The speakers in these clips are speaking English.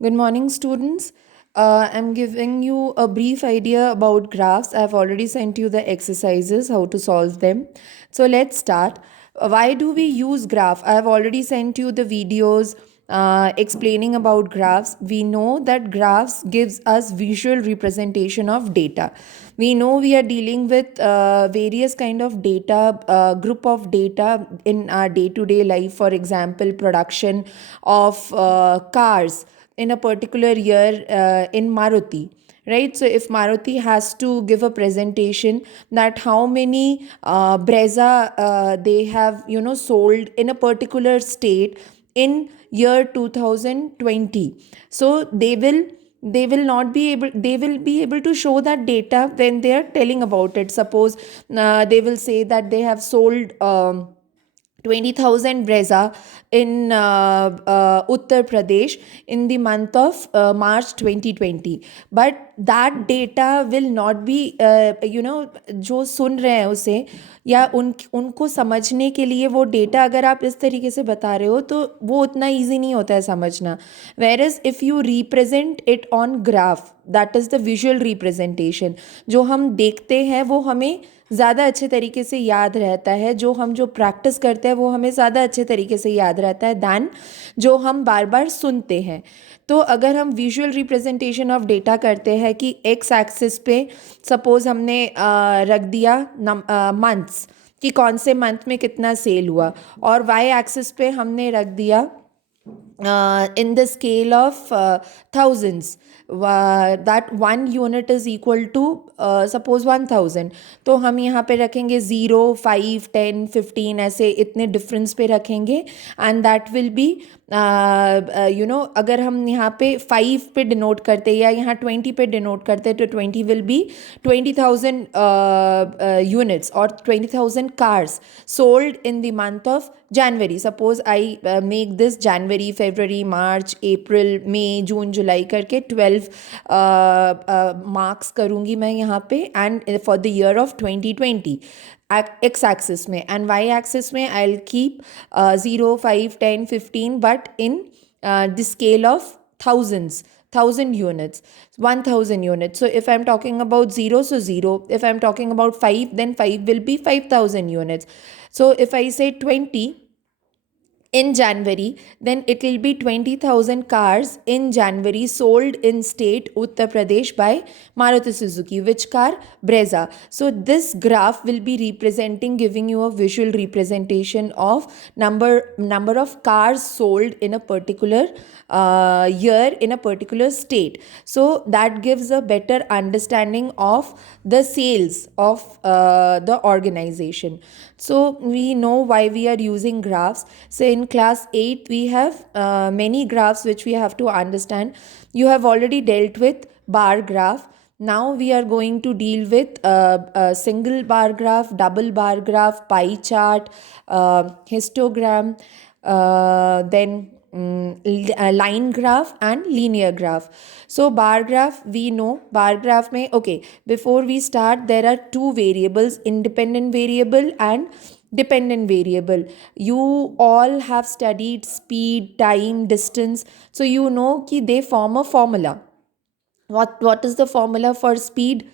Good morning, students. I'm giving you a brief idea about graphs. I've already sent you the exercises, how to solve them. So let's start. Why do we use graph? I've already sent you the videos explaining about graphs. We know that graphs gives us visual representation of data. We know we are dealing with various kind of data, group of data in our day-to-day life. For example, production of cars in a particular year in Maruti, right? So if Maruti has to give a presentation that how many Brezza they have sold in a particular state in year 2020, so they will not be able they will be able to show that data when they are telling about it. Suppose they will say that they have sold 20,000 Brezza in Uttar Pradesh in the month of March 2020. But that data will not be, जो सुन रहे हैं उसे या उनको समझने के लिए वो डेटा अगर आप इस तरीके से बता रहे हो तो वो उतना ईजी नहीं होता है समझना. Where is if you represent it on graph, that is the visual representation. जो हम देखते हैं वो हमें ज़्यादा अच्छे तरीके से याद रहता है. जो प्रैक्टिस करते हैं वो हमें ज़्यादा अच्छे तरीके से याद रहता है दैन जो हम बार बार सुनते हैं. तो अगर हम विजुअल रिप्रेजेंटेशन ऑफ डेटा करते हैं कि एक्स एक्सिस पे सपोज हमने रख दिया मंथ्स कि कौन से मंथ में कितना सेल हुआ, और वाई एक्सिस पे हमने रख दिया in the scale of thousands, that one unit is equal to suppose 1000. तो हम यहाँ पे रखेंगे 0, 5, 10, 15 ऐसे इतने डिफरेंस पे रखेंगे. एंड दैट विल बी अगर हम यहाँ पे 5 पे डिनोट करते या यहाँ 20 पे डिनोट करते तो 20 will be 20,000 units or 20,000 cars sold in the month of January. Suppose I make this January, February, March, April, May, June, July करके 12 मार्क्स करूँगी मैं यहाँ पे. And for the year of 2020 x axis में, and Y axis में I will keep 0, 5, 10, 15 but in the scale of thousands, 1,000 units, 1,000 units. So if I'm talking about 0, so 0. If I'm talking about 5, then 5 will be 5,000 units. So if I say 20 in January, then it will be 20,000 cars in January sold in state Uttar Pradesh by Maruti Suzuki. Which car? Brezza. So this graph will be representing, giving you a visual representation of number of cars sold in a particular year in a particular state. So that gives a better understanding of the sales of the organization. So we know why we are using graphs. So in class 8 we have many graphs which we have to understand. You have already dealt with bar graph. Now we are going to deal with a single bar graph, double bar graph, pie chart, histogram, then line graph and linear graph. So bar graph, we know bar graph में, okay, before we start there are two variables, independent variable and dependent variable. You all have studied speed, time, distance, so you know कि they form a formula. What is the formula for speed?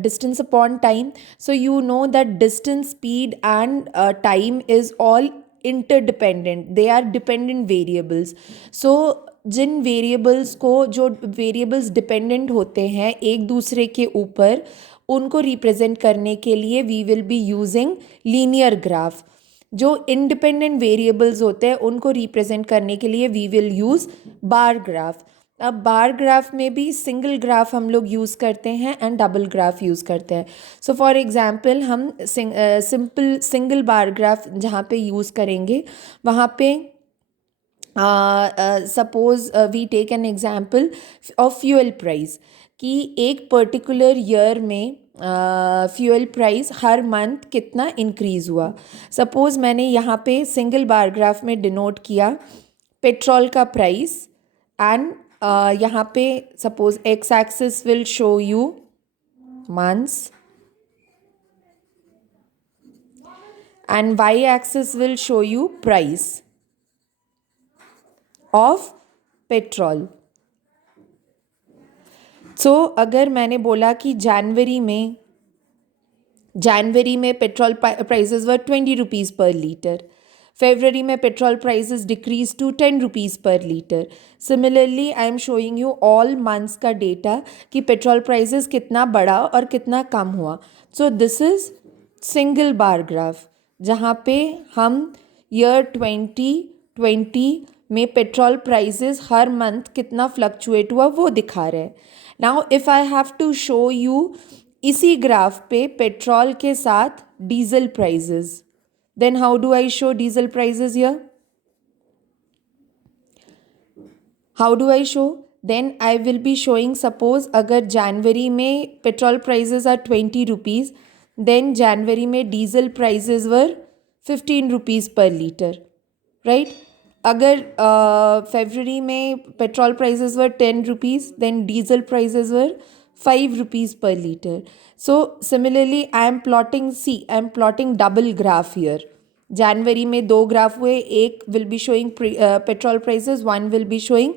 Distance upon time. So you know that distance, speed and time is all interdependent. They are dependent variables. So जिन variables को, जो variables dependent होते हैं एक दूसरे के ऊपर, उनको रिप्रेजेंट करने के लिए we will be using linear graph. जो इंडिपेंडेंट वेरिएबल्स होते हैं उनको रिप्रेजेंट करने के लिए we will use bar graph. अब बार ग्राफ में भी सिंगल ग्राफ हम लोग यूज़ करते हैं एंड डबल ग्राफ यूज़ करते हैं. सो फॉर एग्जांपल हम सिंपल सिंगल बार ग्राफ जहाँ पे यूज़ करेंगे वहाँ पे suppose we take an example of fuel price कि एक पर्टिकुलर ईयर में फ्यूल प्राइस हर मंथ कितना इंक्रीज़ हुआ. सपोज़ मैंने यहाँ पे सिंगल बार ग्राफ में डिनोट किया पेट्रोल का प्राइस. एंड यहाँ पे suppose x axis will show you months and y axis will show you price. Of petrol. सो अगर मैंने बोला कि जनवरी में petrol prices were 20 rupees per litre. February में petrol prices decrease to 10 rupees per litre. Similarly I am showing you all months का data कि petrol prices कितना बढ़ा और कितना कम हुआ. So this is single bar graph जहाँ पे हम ईयर 2020 में पेट्रोल प्राइसेस हर मंथ कितना फ्लक्चुएट हुआ वो दिखा रहे हैं. Now if I have to show you इसी ग्राफ पे पेट्रोल के साथ diesel prices, then how do I show diesel prices here? How do I show? Then I will be showing, suppose अगर जनवरी में petrol prices are 20 rupees, then जनवरी में diesel prices were 15 rupees per litre, right. अगर फरवरी में petrol prices were 10 rupees, then diesel prices were 5 rupees per liter. So similarly I am plotting double graph here. जनवरी में दो graph हुए, एक will be showing petrol prices, one will be showing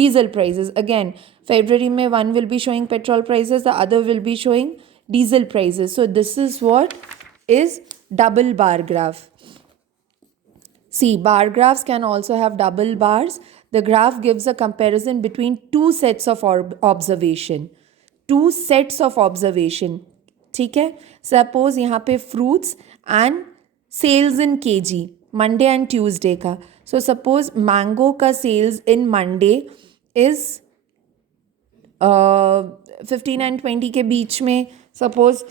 diesel prices. Again February में one will be showing petrol prices, the other will be showing diesel prices. So this is what is double bar graph. See, bar graphs can also have double bars. The graph gives a comparison between two sets of observation. Two sets of observation. ठीक है. Suppose यहाँ पे fruits and sales in kg Monday and Tuesday का. So suppose mango का sales in Monday is 15 and 20 के बीच में. Suppose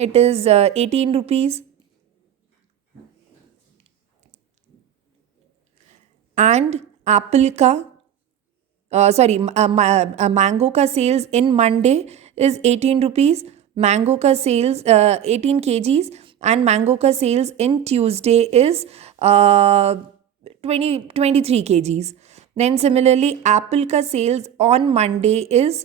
it is 18 rupees. And apple का मैंगो का sales in Monday is 18 rupees. Mango ka sales 18 kgs and mango ka sales in Tuesday is 23 kgs. Then similarly apple ka sales on Monday is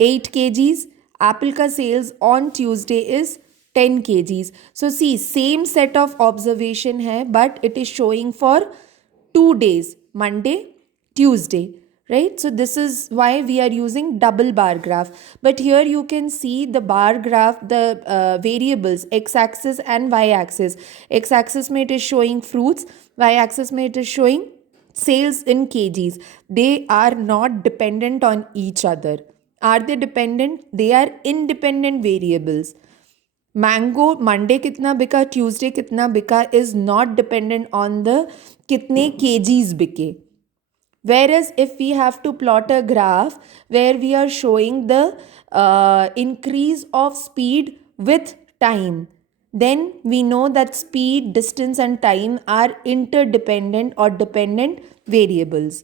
8 kgs. Apple ka sales on Tuesday is 10 kgs. So see, same set of observation hai, but it is showing for 2 days, Monday, Tuesday. Right? So this is why we are using double bar graph. But here you can see the bar graph, the variables x-axis and y-axis. X-axis में it is showing fruits, y-axis में it is showing sales in kgs. They are not dependent on each other. Are they dependent? They are independent variables. Mango Monday कितना बिका, Tuesday कितना बिका is not dependent on the कितने kgs बिके. Whereas if we have to plot a graph where we are showing the increase of speed with time, then we know that speed, distance and time are interdependent or dependent variables.